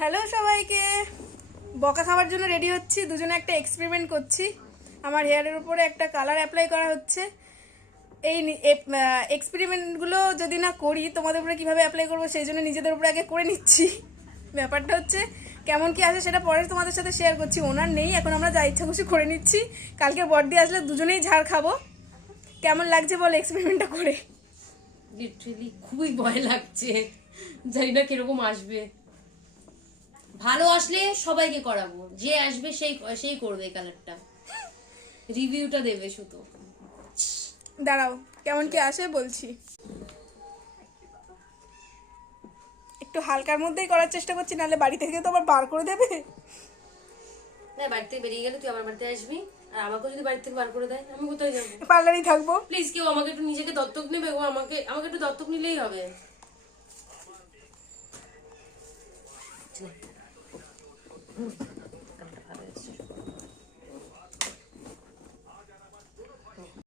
Hello সবাইকে, বকা খাওয়ার জন্য রেডি হচ্ছি। দুজনে একটা এক্সপেরিমেন্ট করছি। আমার হেয়ারের উপরে একটা কালার অ্যাপ্লাই করা হচ্ছে। এই এক্সপেরিমেন্টগুলো যদি না করি তোমাদের উপরে কীভাবে অ্যাপ্লাই করবো সেই জন্য নিজেদের উপরে আগে করে নিচ্ছি। ব্যাপারটা হচ্ছে কেমন কি আসে সেটা পরে তোমাদের সাথে শেয়ার করছি। ওনার নেই, এখন আমরা যা ইচ্ছা খুশি করে নিচ্ছি। কালকে বর্দি আসলে দুজনেই ঝাড় খাবো। কেমন লাগছে বল এক্সপেরিমেন্টটা করে? লিটারেলি খুবই ভয় লাগছে, জানি না কিরকম আসবে। ভালো আসলে সবাইকে করাবো, যে আসবে সেই সেই করবে কালারটা, রিভিউটা দেবে শুধু। দাঁড়াও, কেমন কি আসে বলছি। একটু হালকার মধ্যেই করার চেষ্টা করছি, নাহলে বাড়ি থেকে তো আবার বার করে দেবে। না, বাড়ি থেকে বেরিয়ে গেলে তুই আমার বাড়িতে আসবি, আর আমাকেও যদি বাড়ি থেকে বার করে দেয় আমি কোথায় যাবো? পার্লারেই থাকবো। প্লিজ কেউ আমাকে একটু নিজেকে দত্তক নেবে গো, আমাকে আমাকে একটু দত্তক নিলেই হবে।